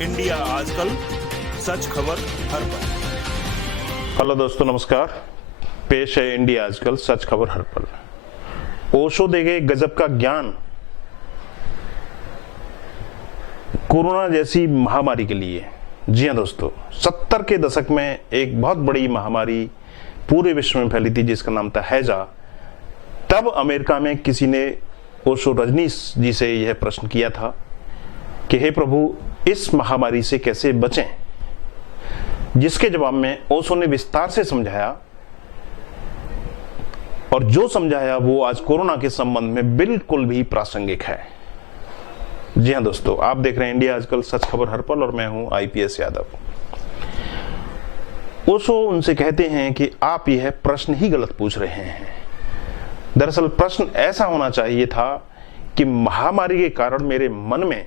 India आजकल, सच खबर हर पल। हेलो दोस्तों, नमस्कार। पेश है इंडिया आजकल, सच खबर हर पल। ओशो दे गए गजब का ज्ञान कोरोना जैसी महामारी के लिए। जी हाँ दोस्तों, 70 के दशक में एक बहुत बड़ी महामारी पूरे विश्व में फैली थी जिसका नाम था हैजा। तब अमेरिका में किसी ने ओशो रजनीश जी से यह प्रश्न किया था कि हे प्रभु, इस महामारी से कैसे बचें, जिसके जवाब में ओशो ने विस्तार से समझाया, और जो समझाया वो आज कोरोना के संबंध में बिल्कुल भी प्रासंगिक है। जी हां दोस्तों, आप देख रहे हैं इंडिया आजकल, सच खबर हर पल, और मैं हूं आईपीएस यादव। ओशो उनसे कहते हैं कि आप यह प्रश्न ही गलत पूछ रहे हैं। दरअसल प्रश्न ऐसा होना चाहिए था कि महामारी के कारण मेरे मन में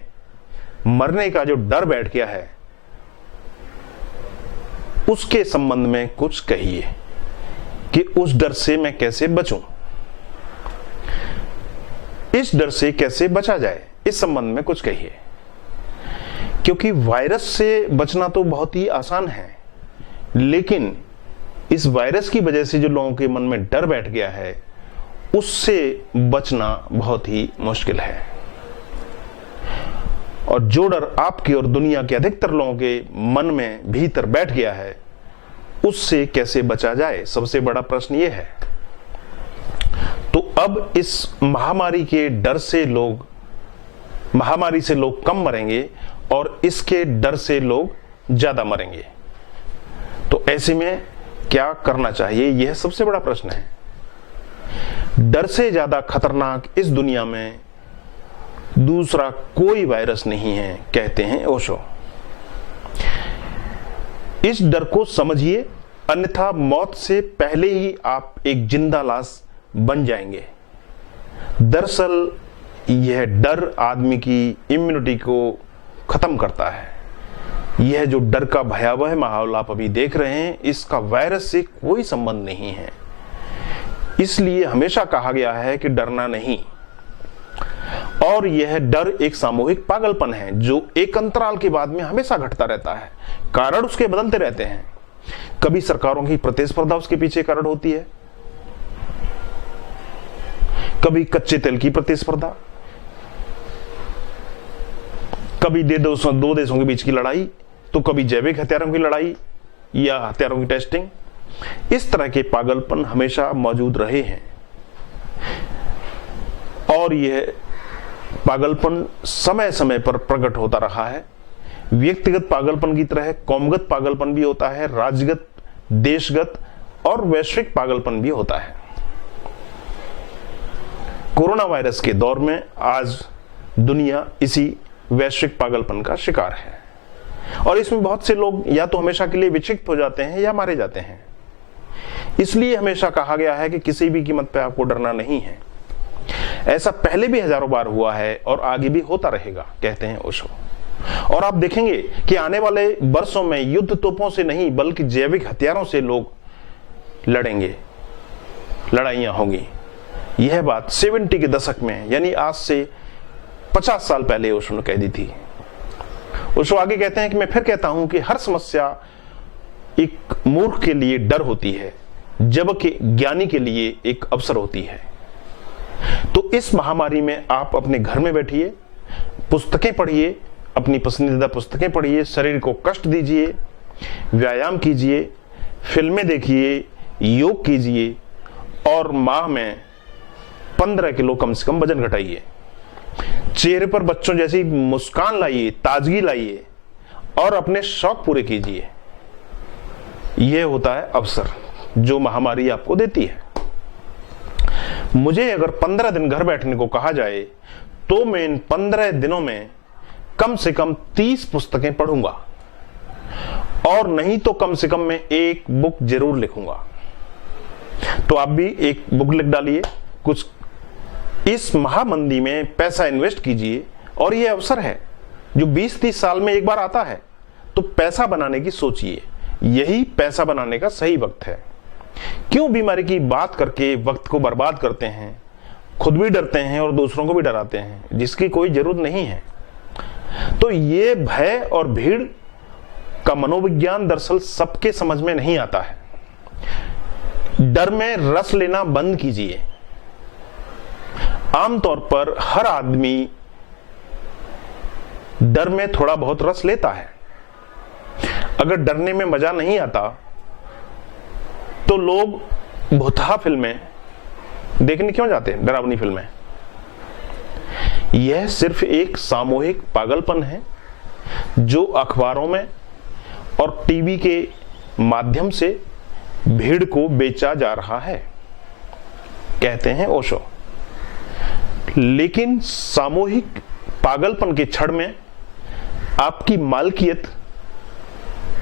मरने का जो डर बैठ गया है उसके संबंध में कुछ कहिए कि उस डर से मैं कैसे बचूं, इस डर से कैसे बचा जाए, इस संबंध में कुछ कहिए। क्योंकि वायरस से बचना तो बहुत ही आसान है, लेकिन इस वायरस की वजह से जो लोगों के मन में डर बैठ गया है उससे बचना बहुत ही मुश्किल है। और जो डर आपके और दुनिया के अधिकतर लोगों के मन में भीतर बैठ गया है उससे कैसे बचा जाए, सबसे बड़ा प्रश्न ये है। तो अब इस महामारी के डर से महामारी से लोग कम मरेंगे और इसके डर से लोग ज्यादा मरेंगे। तो ऐसे में क्या करना चाहिए, यह सबसे बड़ा प्रश्न है। डर से ज्यादा खतरनाक इस दुनिया में दूसरा कोई वायरस नहीं है, कहते हैं ओशो। इस डर को समझिए, अन्यथा मौत से पहले ही आप एक जिंदा लाश बन जाएंगे। दरअसल यह डर आदमी की इम्यूनिटी को खत्म करता है। यह जो डर का भयावह माहौल आप अभी देख रहे हैं, इसका वायरस से कोई संबंध नहीं है। इसलिए हमेशा कहा गया है कि डरना नहीं। और यह डर एक सामूहिक पागलपन है जो एक अंतराल के बाद में हमेशा घटता रहता है। कारण उसके बदलते रहते हैं। कभी सरकारों की प्रतिस्पर्धा उसके पीछे कारण होती है, कभी कच्चे तेल की प्रतिस्पर्धा, कभी दो देशों के बीच की लड़ाई, तो कभी जैविक हथियारों की लड़ाई या हथियारों की टेस्टिंग। इस तरह के पागलपन हमेशा मौजूद रहे हैं और यह पागलपन समय समय पर प्रकट होता रहा है। व्यक्तिगत पागलपन की तरह कौमगत पागलपन भी होता है, राज्यगत, देशगत और वैश्विक पागलपन भी होता है। कोरोना वायरस के दौर में आज दुनिया इसी वैश्विक पागलपन का शिकार है और इसमें बहुत से लोग या तो हमेशा के लिए विक्षिप्त हो जाते हैं या मारे जाते हैं। इसलिए हमेशा कहा गया है कि किसी भी कीमत पर आपको डरना नहीं है। ऐसा पहले भी हजारों बार हुआ है और आगे भी होता रहेगा, कहते हैं ओशो। और आप देखेंगे कि आने वाले वर्षों में युद्ध तोपों से नहीं बल्कि जैविक हथियारों से लोग लड़ेंगे, लड़ाइयां होंगी। यह बात 70 के दशक में, यानी आज से 50 साल पहले ओशो ने कह दी थी। ओशो आगे कहते हैं कि मैं फिर कहता हूं कि हर समस्या एक मूर्ख के लिए डर होती है, जबकि ज्ञानी के लिए एक अवसर होती है। तो इस महामारी में आप अपने घर में बैठिए, पुस्तकें पढ़िए, अपनी पसंदीदा पुस्तकें पढ़िए, शरीर को कष्ट दीजिए, व्यायाम कीजिए, फिल्में देखिए, योग कीजिए और माह में 15 किलो कम से कम वजन घटाइए। चेहरे पर बच्चों जैसी मुस्कान लाइए, ताजगी लाइए और अपने शौक पूरे कीजिए। यह होता है अवसर जो महामारी आपको देती है। मुझे अगर 15 दिन घर बैठने को कहा जाए तो मैं इन 15 दिनों में कम से कम 30 पुस्तकें पढ़ूंगा और नहीं तो कम से कम मैं एक बुक जरूर लिखूंगा। तो आप भी एक बुक लिख डालिए, कुछ इस महामंदी में पैसा इन्वेस्ट कीजिए। और यह अवसर है जो 20-30 साल में एक बार आता है, तो पैसा बनाने की सोचिए। यही पैसा बनाने का सही वक्त है। क्यों बीमारी की बात करके वक्त को बर्बाद करते हैं, खुद भी डरते हैं और दूसरों को भी डराते हैं, जिसकी कोई जरूरत नहीं है। तो ये भय और भीड़ का मनोविज्ञान दरअसल सबके समझ में नहीं आता है। डर में रस लेना बंद कीजिए। आमतौर पर हर आदमी डर में थोड़ा बहुत रस लेता है। अगर डरने में मजा नहीं आता तो लोग भूतहा फिल्में देखने क्यों जाते हैं, डरावनी फिल्में। यह सिर्फ एक सामूहिक पागलपन है जो अखबारों में और टीवी के माध्यम से भीड़ को बेचा जा रहा है, कहते हैं ओशो। लेकिन सामूहिक पागलपन के क्षण में आपकी मालकियत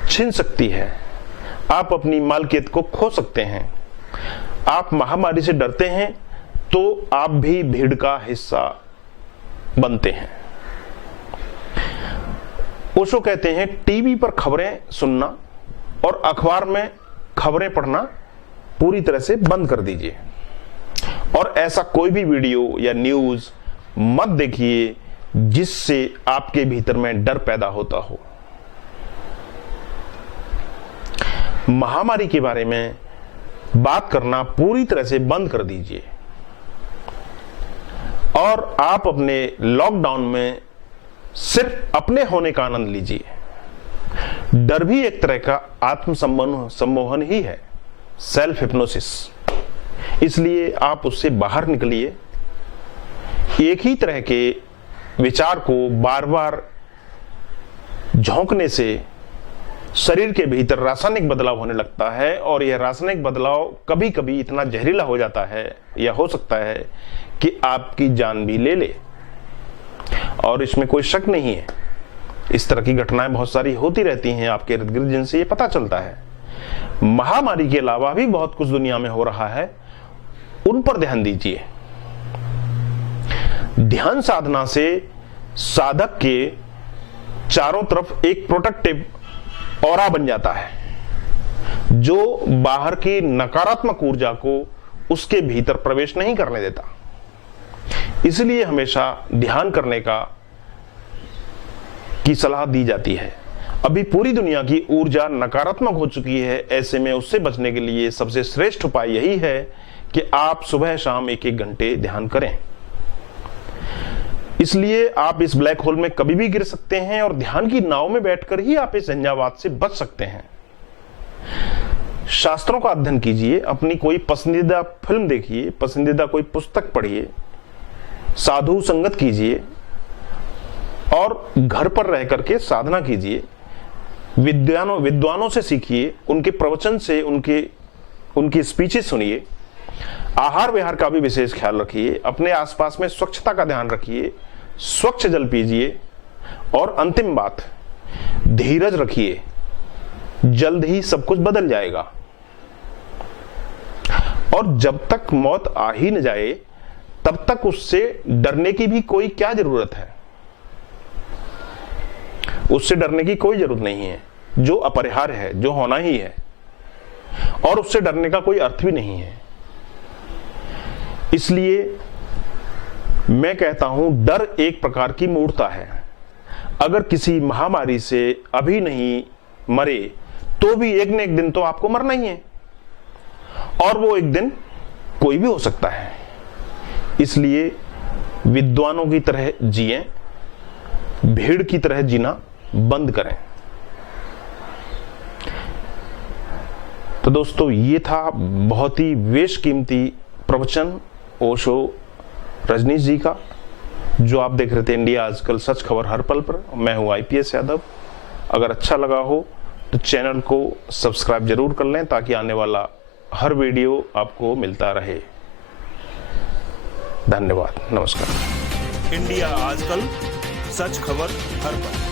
छिन सकती है, आप अपनी मालकियत को खो सकते हैं। आप महामारी से डरते हैं तो आप भी भीड़ का हिस्सा बनते हैं। ओशो कहते हैं टीवी पर खबरें सुनना और अखबार में खबरें पढ़ना पूरी तरह से बंद कर दीजिए और ऐसा कोई भी वीडियो या न्यूज मत देखिए जिससे आपके भीतर में डर पैदा होता हो। महामारी के बारे में बात करना पूरी तरह से बंद कर दीजिए और आप अपने लॉकडाउन में सिर्फ अपने होने का आनंद लीजिए। डर भी एक तरह का आत्म सम्मोहन ही है, सेल्फ हिप्नोसिस। इसलिए आप उससे बाहर निकलिए। एक ही तरह के विचार को बार बार झोंकने से शरीर के भीतर रासायनिक बदलाव होने लगता है और यह रासायनिक बदलाव कभी कभी इतना जहरीला हो जाता है या हो सकता है कि आपकी जान भी ले ले। और इसमें कोई शक नहीं है, इस तरह की घटनाएं बहुत सारी होती रहती हैं आपके इर्द गिर्द, जिनसे ये पता चलता है। महामारी के अलावा भी बहुत कुछ दुनिया में हो रहा है, उन पर ध्यान दीजिए। ध्यान साधना से साधक के चारों तरफ एक प्रोटेक्टिव ऑरा बन जाता है जो बाहर की नकारात्मक ऊर्जा को उसके भीतर प्रवेश नहीं करने देता। इसलिए हमेशा ध्यान करने की सलाह दी जाती है। अभी पूरी दुनिया की ऊर्जा नकारात्मक हो चुकी है, ऐसे में उससे बचने के लिए सबसे श्रेष्ठ उपाय यही है कि आप सुबह शाम 1-1 घंटे ध्यान करें। इसलिए आप इस ब्लैक होल में कभी भी गिर सकते हैं और ध्यान की नाव में बैठकर ही आप इस झंझावात से बच सकते हैं। शास्त्रों का अध्ययन कीजिए, अपनी कोई पसंदीदा फिल्म देखिए, पसंदीदा कोई पुस्तक पढ़िए, साधु संगत कीजिए और घर पर रह करके साधना कीजिए। विद्वानों से सीखिए, उनके प्रवचन से उनकी स्पीचेस सुनिए। आहार विहार का भी विशेष ख्याल रखिए। अपने आसपास में स्वच्छता का ध्यान रखिए, स्वच्छ जल पीजिए और अंतिम बात, धीरज रखिए, जल्द ही सब कुछ बदल जाएगा। और जब तक मौत आ ही न जाए तब तक उससे डरने की भी कोई क्या जरूरत है। उससे डरने की कोई जरूरत नहीं है, जो अपरिहार्य है, जो होना ही है, और उससे डरने का कोई अर्थ भी नहीं है। इसलिए मैं कहता हूं डर एक प्रकार की मूर्खता है। अगर किसी महामारी से अभी नहीं मरे तो भी एक न एक दिन तो आपको मरना ही है, और वो एक दिन कोई भी हो सकता है। इसलिए विद्वानों की तरह जिएं, भीड़ की तरह जीना बंद करें। तो दोस्तों, ये था बहुत ही बेशकीमती प्रवचन ओशो रजनीश जी का, जो आप देख रहे थे इंडिया आजकल सच खबर हर पल पर। मैं हूं IPS यादव। अगर अच्छा लगा हो तो चैनल को सब्सक्राइब जरूर कर लें ताकि आने वाला हर वीडियो आपको मिलता रहे। धन्यवाद, नमस्कार। इंडिया आजकल, सच खबर हर पल।